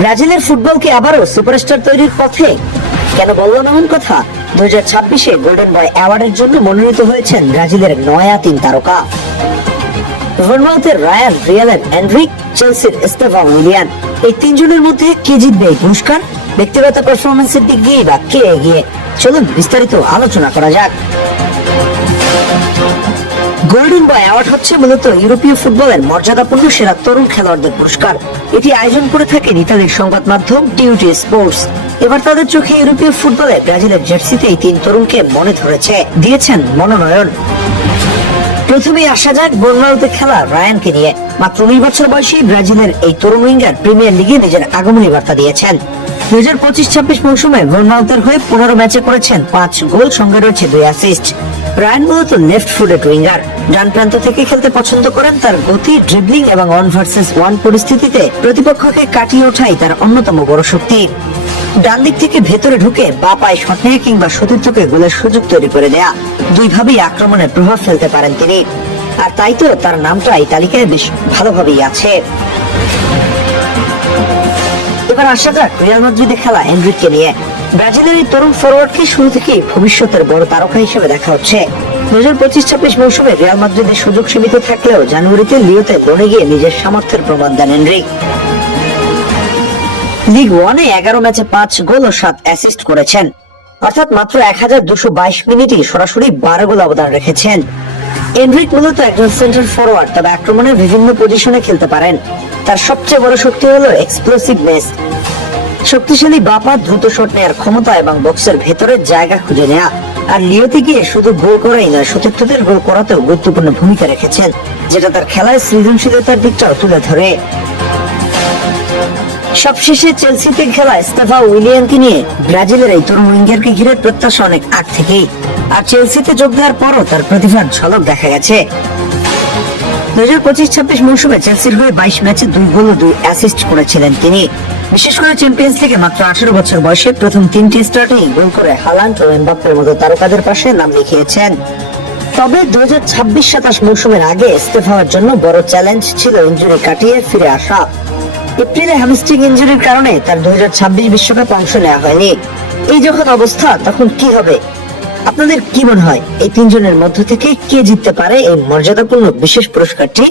ব্রাজিলের ফুটবলকে আবারও সুপারস্টার তৈরির পথে। কেন বললাম এমন কথা? 2026-এ গোল্ডেন বয় অ্যাওয়ার্ডের জন্য মনোনীত হয়েছেন ব্রাজিলের নয়া 3 তারকা। বর্নমাউথের রায়ান, রিয়ালের এনরিক, চেলসির স্টেফান উইলিয়ান। এই তিনজনের মধ্যে কে জিতবে এই পুরস্কার? ব্যক্তিগত পারফরমেন্সের দিক দিয়ে বা কে এগিয়ে? চলুন বিস্তারিত আলোচনা করা যাক। গোল্ডেন বয় অ্যাওয়ার্ড হচ্ছে মূলত ইউরোপীয় ফুটবলের মর্যাদাপূর্ণ সেরা তরুণ খেলোয়াড়দের পুরস্কার। এটি আয়োজন করে থাকেন ইতালির সংবাদ মাধ্যম টিউটি স্পোর্টস। এবার তাদের চোখে ইউরোপীয় ফুটবলে ব্রাজিলের জার্সিতে এই 3 তরুণকে মনে ধরেছে, দিয়েছেন মনোনয়ন। প্রথমেই আসা যাক বর্নমাউথে খেলা রায়ানকে নিয়ে। মাত্র 19 বছর বয়সী ব্রাজিলের এই তরুণ উইঙ্গার প্রিমিয়ার লিগে নিজের আগমনী বার্তা দিয়েছেন। 2025-26 মৌসুমে বর্নমাউথের হয়ে 15 ম্যাচে করেছেন 5 গোল, সঙ্গে রয়েছে 2 অ্যাসিস্ট। রায়ান মূলত লেফট ফুটেড উইঙ্গার। ডান প্রান্ত থেকে খেলতে পছন্দ করেন। তার গতি, ড্রিবলিং এবং 1 ভার্সেস 1 পরিস্থিতিতে প্রতিপক্ষকে কাটিয়ে ওঠাই তার অন্যতম বড় শক্তি। ডান দিক থেকে ভেতরে ঢুকে বা পায়ে শট নিয়ে কিংবা সতীর্থকে গোলের সুযোগ তৈরি করে দেয়া, দুইভাবেই আক্রমণে প্রভাব ফেলতে পারেন তিনি। আর তাই তো তার নামটা এই তালিকায় বেশ ভালোভাবেই আছে। এবার আসা যাক রিয়াল মাদ্রিদে খেলা এনরিককে নিয়ে। ব্রাজিলের এই তরুণ ফরওয়ার্ডকে শুরু থেকেই ভবিষ্যতের বড় তারকা হিসেবে দেখা হচ্ছে। 2025-26 মৌসুমে রিয়াল মাদ্রিদের সুযোগ সীমিত থাকলেও জানুয়ারিতে লিওতে লড়ে গিয়ে নিজের সামর্থ্যের প্রমাণ দেন এনরিক। লিগ 1-এ 11 ম্যাচে 5 গোল ও 7 অ্যাসিস্ট করেছেন, অর্থাৎ মাত্র 1222 মিনিটে সরাসরি 12 গোল অবদান রেখেছেন। এনরিক মূলত একজন সেন্টার ফরওয়ার্ড, তবে আক্রমণের বিভিন্ন পজিশনে খেলতে পারেন। তার সবচেয়ে বড় শক্তি হলো এক্সপ্লোসিভনেস, শক্তিশালী বাপা, দ্রুত শট নেওয়ার ক্ষমতা এবং বক্সের ভেতরে জায়গা খুঁজে নেওয়া। আর লিওতে গিয়ে শুধু গোল করাই নয়, সতীর্থদের গোল করাতেও গুরুত্বপূর্ণ ভূমিকা রেখেছেন, যেটা তার খেলায় সৃজনশীলতার দিকটাও তুলে ধরে। সবশেষে চেলসিতে খেলা স্টেফান উইলিয়ানকে নিয়ে ব্রাজিলের এই তরুণ উইঙ্গারকে ঘিরে প্রত্যাশা অনেক আগ থেকেই। আর চেলসিতে যোগ দেওয়ার পরও তার প্রতিভার ঝলক দেখা গেছে। 2025-26 মৌসুমে চেলসির হয়ে 22 ম্যাচে 2 গোল ও 2 অ্যাসিস্ট করেছিলেন তিনি। বিশেষ করে চ্যাম্পিয়ন্স লিগে মাত্র 18 বছর বয়সে প্রথম 3টি স্টার্টেই গোল করে হালান্ড ও এমবাপ্পের মতো তারকাদের পাশে নাম লিখিয়েছেন। তবে 2026-27 মৌসুমের আগে স্টেফানের জন্য বড় চ্যালেঞ্জ ছিল ইনজুরি কাটিয়ে ফিরে আসা। এপ্রিলে হ্যামস্ট্রিং ইনজুরির কারণে তার 2026 বিশ্বকাপে অংশ নেওয়া হয়নি। এই যখন অবস্থা, তখন কি হবে? আপনাদের কি মনে হয় এই 3 জনের মধ্য থেকে কে জিততে পারে এই মর্যাদাপূর্ণ বিশেষ পুরস্কারটি?